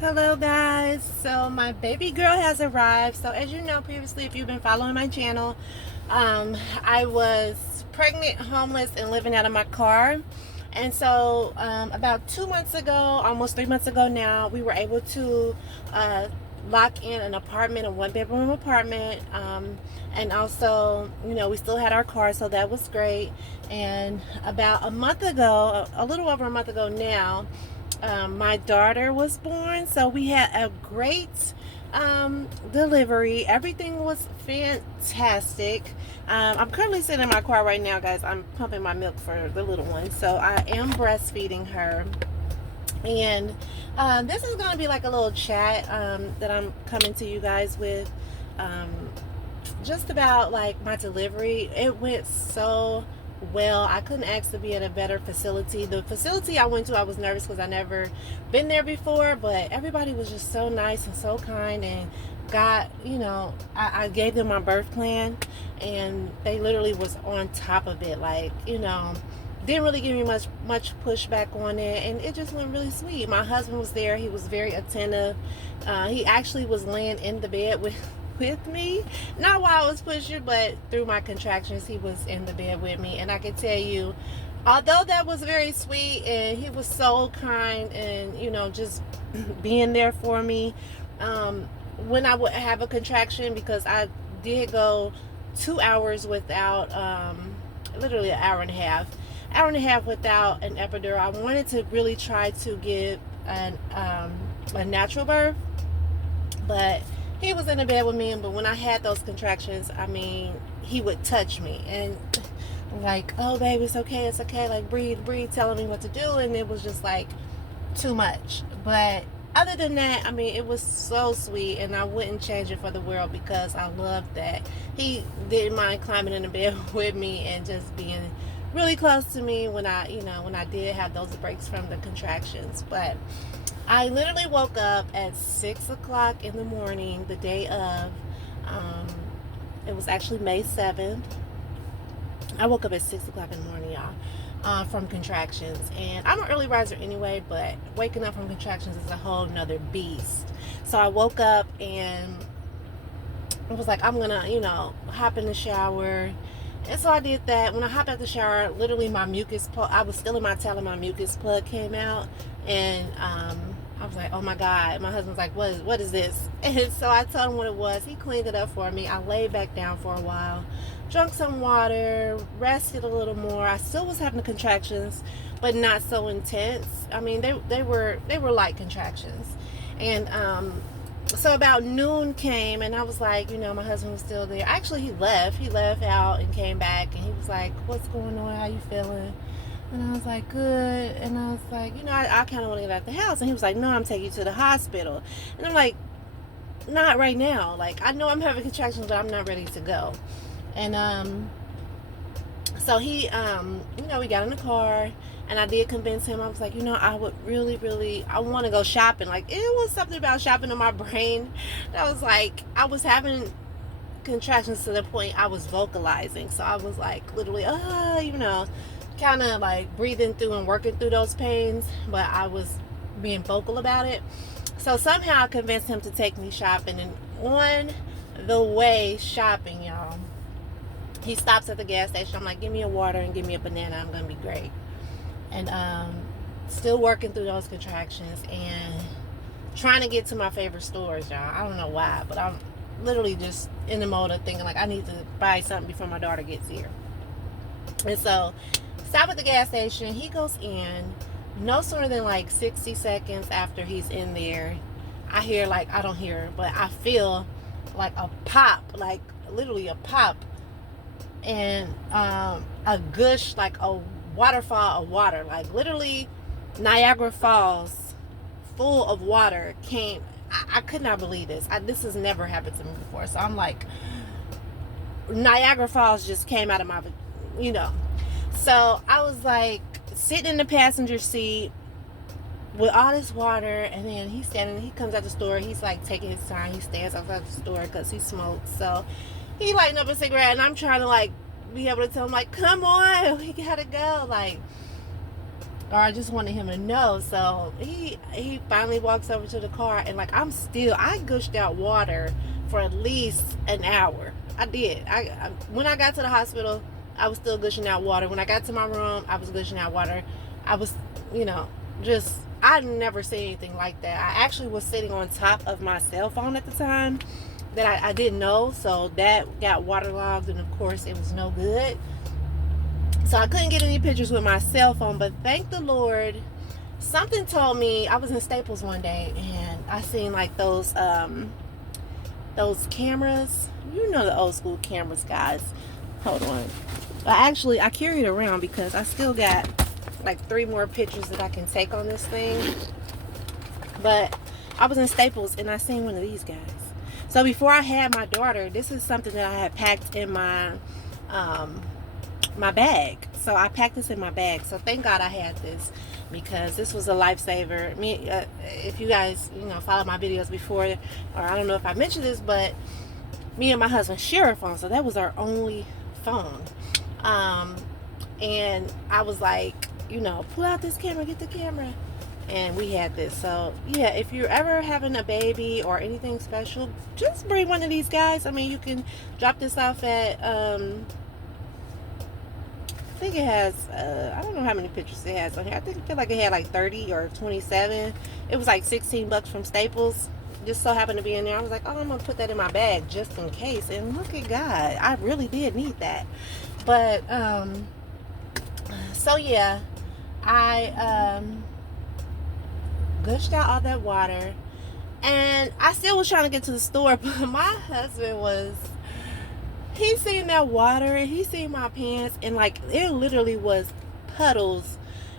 Hello guys, so my baby girl has arrived. So as you know previously, if you've been following my channel, I was pregnant, homeless, and living out of my car. And so about 2 months ago, almost 3 months ago now, we were able to lock in an apartment, a one-bedroom apartment. And also, we still had our car, so that was great. And about a month ago, a little over a month ago now, my daughter was born. So we had a great delivery. Everything was fantastic. I'm currently sitting in my car right now, guys. I'm pumping my milk for the little one. So I am breastfeeding her. And this is going to be like a little chat that I'm coming to you guys with. Just about like my delivery. It went so well. I couldn't ask to be at a better facility. The facility I went to, I was nervous because I never been there before, but everybody was just so nice and so kind, and got, I gave them my birth plan, and they literally was on top of it. Like, didn't really give me much pushback on it, and it just went really sweet. My husband was there. He was very attentive. He actually was laying in the bed with me, not while I was pushing, but through my contractions. He was in the bed with me, and I can tell you, although that was very sweet, and he was so kind, and just being there for me when I would have a contraction, because I did go 2 hours without, literally an hour and a half without an epidural. I wanted to really try to give a natural birth, but he was in the bed with me. But when I had those contractions, he would touch me and like, oh baby, it's okay, like breathe, telling me what to do, and it was just like too much. But other than that, it was so sweet, and I wouldn't change it for the world, because I loved that he didn't mind climbing in the bed with me and just being really close to me when I did have those breaks from the contractions. But I literally woke up at 6 o'clock in the morning, the day of. It was actually May 7th. I woke up at 6 o'clock in the morning, y'all, from contractions. And I'm an early riser anyway, but waking up from contractions is a whole nother beast. So I woke up and I was like, I'm going to, hop in the shower. And so I did that. When I hopped out the shower, literally my mucus plug, I was still in my towel, and my mucus plug came out. And I was like, oh my God. My husband's like, what is this? And so I told him what it was. He cleaned it up for me. I laid back down for a while, drank some water, rested a little more. I still was having the contractions, but not so intense. They were light contractions. And so about noon came, and I was like, my husband was still there. Actually, he left out and came back, and he was like, what's going on, how you feeling? And I was like, good. And I was like, I kind of want to get out the house. And he was like, no, I'm taking you to the hospital. And I'm like, not right now. Like, I know I'm having contractions, but I'm not ready to go. And so he, we got in the car, and I did convince him. I was like, I would really, I want to go shopping. Like, it was something about shopping in my brain that was like, I was having contractions to the point I was vocalizing. So I was like, literally, kind of like breathing through and working through those pains, but I was being vocal about it. So somehow I convinced him to take me shopping, and on the way shopping, y'all, he stops at the gas station. I'm like, give me a water and give me a banana, I'm gonna be great. And still working through those contractions and trying to get to my favorite stores, y'all. I don't know why, but I'm literally just in the mode of thinking like, I need to buy something before my daughter gets here. And so stop at the gas station. He goes in. No sooner than like 60 seconds after he's in there, I hear, like, I don't hear, but I feel like a pop, like literally a pop, and a gush, like a waterfall of water, like literally Niagara Falls full of water came. I could not believe this. This has never happened to me before. So I'm like, Niagara Falls just came out of my, So I was like sitting in the passenger seat with all this water, and then he comes out the store. He's like taking his time. He stands outside the store because he smokes. So he lighting up a cigarette, and I'm trying to like be able to tell him like, come on, we gotta go. Like, or I just wanted him to know. So he finally walks over to the car, and like I gushed out water for at least an hour. I did. I when I got to the hospital, I was still gushing out water. When I got to my room, I was gushing out water. I was, just I'd never seen anything like that. I actually was sitting on top of my cell phone at the time that I didn't know, so that got waterlogged, and of course it was no good. So I couldn't get any pictures with my cell phone, but thank the Lord, something told me. I was in Staples one day, and I seen like those cameras. The old school cameras, guys. Hold on. I carry it around because I still got like 3 more pictures that I can take on this thing. But I was in Staples, and I seen one of these guys. So before I had my daughter, this is something that I had packed in my bag. So I packed this in my bag. So thank God I had this, because this was a lifesaver. If you guys follow my videos before, or I don't know if I mentioned this, but me and my husband share a phone, so that was our only phone. And I was like, pull out this camera, get the camera, and we had this. So yeah, if you're ever having a baby or anything special, just bring one of these guys. I mean, you can drop this off at I think it has I don't know how many pictures it has on here. I feel like it had like 30 or 27. It was like $16 from Staples. Just so happened to be in there. I was like, oh, I'm gonna put that in my bag just in case. And look at God, I really did need that. But so yeah, I gushed out all that water, and I still was trying to get to the store, but my husband he seen that water, and he seen my pants, and like it literally was puddles.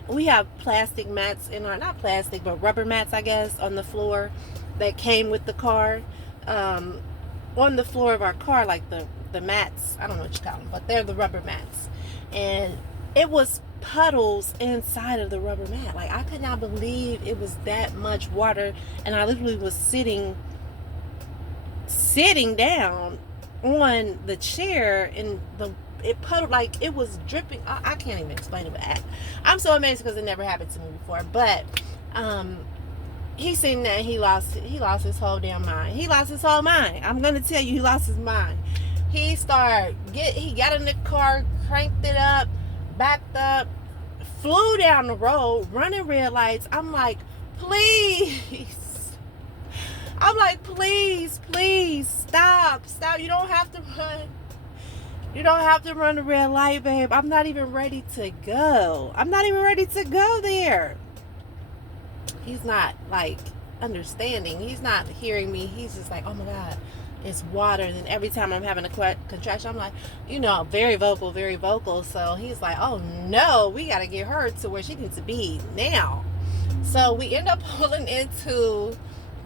We have plastic mats in our, not plastic, but rubber mats, I guess, on the floor that came with the car. On the floor of our car, like the mats, I don't know what you call them, but they're the rubber mats. And it was puddles inside of the rubber mat. Like, I could not believe it was that much water, and I literally was sitting down on the chair, and it puddled, like it was dripping. I can't even explain it, but I'm so amazed because it never happened to me before. But he seen that, he lost his whole damn mind. He lost his whole mind. I'm gonna tell you, he lost his mind. He got in the car, cranked it up, backed up, flew down the road, running red lights. I'm like, please. I'm like, please, stop. You don't have to run. You don't have to run the red light, babe. I'm not even ready to go. There. He's not like understanding. He's not hearing me. He's just like, oh my God, it's water. And then every time I'm having a contraction, I'm like, very vocal. So he's like, oh no, we got to get her to where she needs to be now. So we end up pulling into,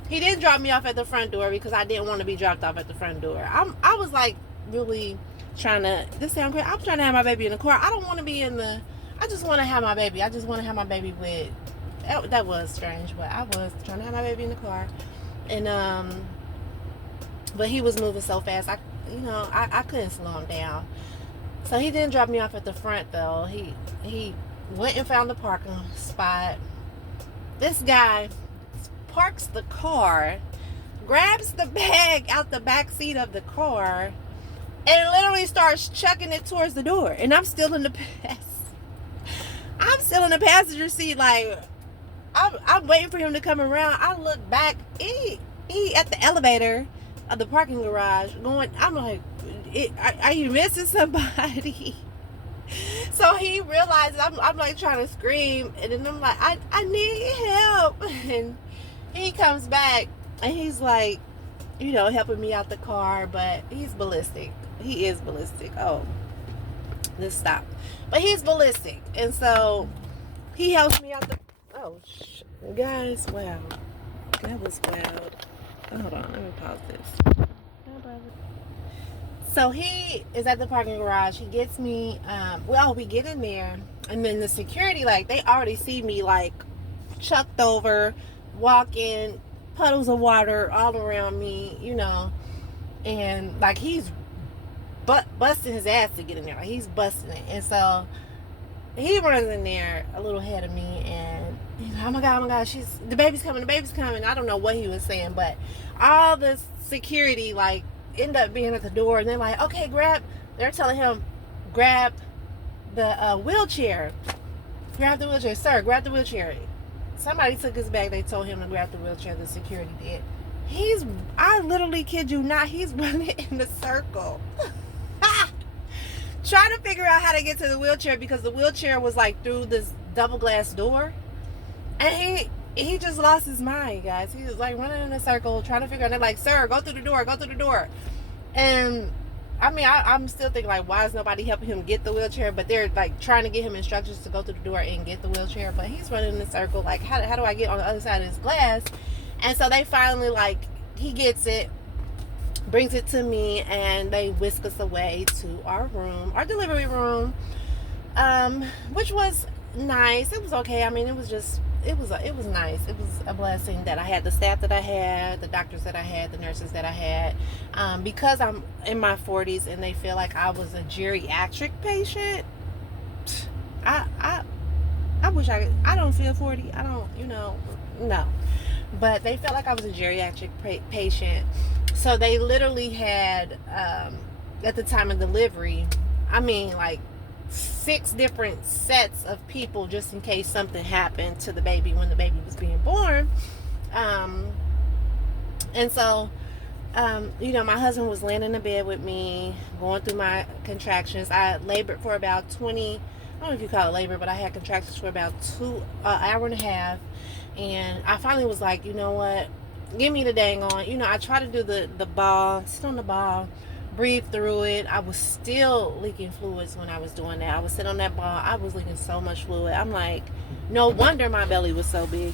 he didn't drop me off at the front door because I didn't want to be dropped off at the front door. I was like really trying to, this sound great, I'm trying to have my baby in the car. I don't want to be I just want to have my baby. I just want to have my baby with, that was strange, but I was trying to have my baby in the car. And but he was moving so fast, I couldn't slow him down. So he didn't drop me off at the front though. He went and found the parking spot. This guy parks the car, grabs the bag out the back seat of the car, and literally starts chucking it towards the door. And I'm still in the passenger seat, like I'm waiting for him to come around. I look back, he at the elevator of the parking garage going, I'm like, are you missing somebody? So he realizes I'm like trying to scream, and then I'm like, I need help. And he comes back, and he's like, helping me out the car, but he's ballistic. He is ballistic. Oh, let's stop. But he's ballistic, and so he helps me out the. Oh, guys, wow, that was wild. Hold on, let me pause this. So he is at the parking garage. He gets me. We get in there, and then the security, like, they already see me like chucked over, walking, puddles of water all around me, and like he's busting his ass to get in there. Like, he's busting it. And so he runs in there a little ahead of me, and he's like, oh my god, the baby's coming. I don't know what he was saying, but all the security like end up being at the door, and they're like, okay, they're telling him, grab the wheelchair. Grab the wheelchair, sir, grab the wheelchair. Somebody took his bag, they told him to grab the wheelchair, the security did. I literally kid you not, he's running in a circle. Trying to figure out how to get to the wheelchair, because the wheelchair was like through this double glass door. And he just lost his mind, guys. He was like running in a circle trying to figure out. They're like, sir, go through the door. And I mean, I'm still thinking like, why is nobody helping him get the wheelchair? But they're like trying to get him instructions to go through the door and get the wheelchair. But he's running in a circle like, how do I get on the other side of this glass? And so they finally, like, he gets it, brings it to me, and they whisk us away to our delivery room, which was nice. It was okay. I mean, it was nice. It was a blessing that I had the staff that I had, the doctors that I had, the nurses that I had, because I'm in my 40s and they feel like I was a geriatric patient. I wish I don't feel 40. I don't, no. But they felt like I was a geriatric patient. So they literally had, at the time of delivery, I mean, like 6 different sets of people just in case something happened to the baby when the baby was being born. And so, my husband was laying in the bed with me, going through my contractions. I labored for about 20, I don't know if you call it labor, but I had contractions for about an hour and a half. And I finally was like, you know what? Give me the dang on. I tried to do the ball, sit on the ball, breathe through it. I was still leaking fluids when I was doing that. I was sitting on that ball. I was leaking so much fluid. I'm like, no wonder my belly was so big,